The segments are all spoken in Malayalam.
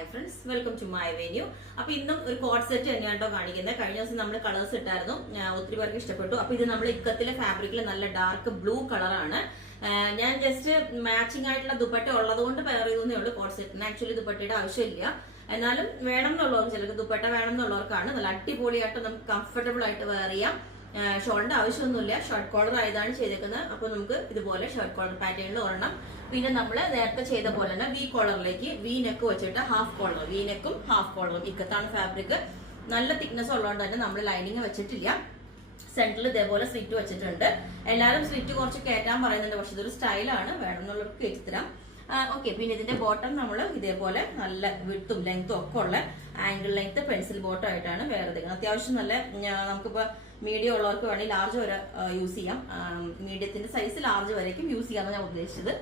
Hi friends, welcome to my venue. അപ്പോൾ ഇന്നും ഒരു കോഡ് സെറ്റ് തന്നെയാണ് കേട്ടോ കാണിക്കുന്നത്. കഴിഞ്ഞ ദിവസം നമ്മൾ കളേഴ്സ് ഇട്ടായിരുന്നു, ഒത്തിരി പേർക്ക് ഇഷ്ടപ്പെട്ടു. അപ്പോൾ ഇത് നമ്മൾ ഇക്കത്തിലെ ഫാബ്രിക്കിൽ നല്ല ഡാർക്ക് ബ്ലൂ കളറാണ്. ഞാൻ ജസ്റ്റ് മാച്ചിങ് ആയിട്ടുള്ള ദുപ്പട്ട ഉള്ളതുകൊണ്ട് പെയർ ചെയ്തേ ഉള്ളൂ. കോഡ് സെറ്റിന് ആക്ച്വലി ദുപ്പട്ടയുടെ ആവശ്യമില്ല. എന്നാലും വേണം എന്നുള്ളവർ, ചിലർക്ക് ദുപ്പട്ട വേണം എന്നുള്ളവർക്കാണ് നല്ല അടിപൊളിയായിട്ട് നമുക്ക് കംഫർട്ടബിൾ ആയിട്ട് വെയർ ചെയ്യാം. ഷോളിന്റെ ആവശ്യമൊന്നുമില്ല, ഷർട്ട് കോളർ ആയതാണ് ചെയ്തേക്കുന്നത്. അപ്പൊ നമുക്ക് ഇതുപോലെ ഷർട്ട് കോളർ പാറ്റേണിൽ ഒരെണ്ണം, പിന്നെ നമ്മൾ നേരത്തെ ചെയ്ത പോലെ തന്നെ വി കോളറിലേക്ക് വി നെക്ക് വെച്ചിട്ട് ഹാഫ് കോളർ, വി നെക്കും ഹാഫ് കോളറും. ഇക്കത്താണ് ഫാബ്രിക്, നല്ല തിക്നെസ് ഉള്ളതുകൊണ്ട് തന്നെ നമ്മൾ ലൈനിങ് വെച്ചിട്ടില്ല. സെന്ററിൽ ഇതേപോലെ സ്ലിറ്റ് വെച്ചിട്ടുണ്ട്. എല്ലാവരും സ്ലിറ്റ് കുറച്ച് കയറ്റാൻ പറയുന്നുണ്ട്, പക്ഷെ ഇതൊരു സ്റ്റൈലാണ്, വേണമെന്നുള്ളവർക്ക് കയറ്റിത്തരാം. ഓക്കെ, പിന്നെ ഇതിന്റെ ബോട്ടം നമ്മൾ ഇതേപോലെ നല്ല വിട്ടും ലെങ്ത്തും ഒക്കെ ഉള്ള ആംഗിൾ ലെങ്ത് പെൻസിൽ ബോട്ടം ആയിട്ടാണ് വേറെ ചെയ്യുന്നത്. അത്യാവശ്യം നല്ല, നമുക്കിപ്പോ മീഡിയം ഉള്ളവർക്ക് വേണമെങ്കിൽ ലാർജ് വരെ യൂസ് ചെയ്യാം. മീഡിയത്തിന്റെ സൈസ് ലാർജ് വരേക്കും യൂസ് ചെയ്യാമെന്ന് ഞാൻ ഉദ്ദേശിച്ചത്.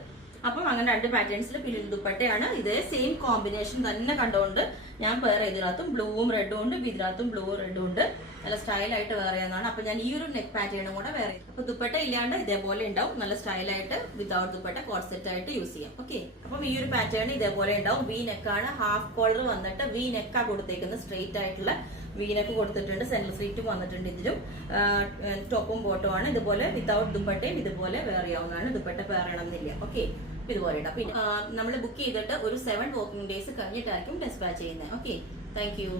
അപ്പം അങ്ങനെ രണ്ട് പാറ്റേൺസിൽ പിന്നെ ദുപ്പട്ടയാണ്. ഇതേ സെയിം കോമ്പിനേഷൻ തന്നെ കണ്ടുകൊണ്ട് ഞാൻ വേറെ ഇതിനകത്തും ബ്ലൂവും റെഡും ഉണ്ട്, ഇതിനകത്തും ബ്ലൂവും റെഡും ഉണ്ട്. നല്ല സ്റ്റൈലായിട്ട് വേറെ ചെയ്യുന്നതാണ്. അപ്പൊ ഞാൻ ഈ ഒരു നെക്ക് പാറ്റേണും കൂടെ വേറെ, അപ്പൊ ദുപ്പട്ട ഇല്ലാണ്ട് ഇതേപോലെ ഉണ്ടാവും. നല്ല സ്റ്റൈലായിട്ട് വിതൗട്ട് ദുപ്പട്ട കോഡ് സെറ്റ് ആയിട്ട് യൂസ് ചെയ്യാം. ഓക്കെ, അപ്പം ഈ ഒരു പാറ്റേൺ ഇതേപോലെ ഉണ്ടാവും. വി നെക്കാണ്, ഹാഫ് കോളർ വന്നിട്ട് വി നെക്കാ കൊടുത്തേക്കുന്നത്. സ്ട്രെയിറ്റ് ആയിട്ടുള്ള വി നെക്ക് കൊടുത്തിട്ടുണ്ട്, സെന്റർ സ്ലീറ്റും വന്നിട്ടുണ്ട്. ഇതിലും ടോപ്പും ബോട്ടും ആണ്. ഇതുപോലെ വിതൗട്ട് ദുപ്പട്ടയും ഇതുപോലെ വേറെ ചെയ്യാവുന്നതാണ്. ദുപ്പട്ട വേറെ ഇടണമെന്നില്ല. ഓക്കെ, ഇതുപോലെ ഇടാം. പിന്നെ നമ്മൾ ബുക്ക് ചെയ്തിട്ട് ഒരു 7 വർക്കിംഗ് ഡേയ്സ് കഴിഞ്ഞിട്ടായിരിക്കും ഡെസ്പാച്ച് ചെയ്യുന്നത്. Okay, thank you.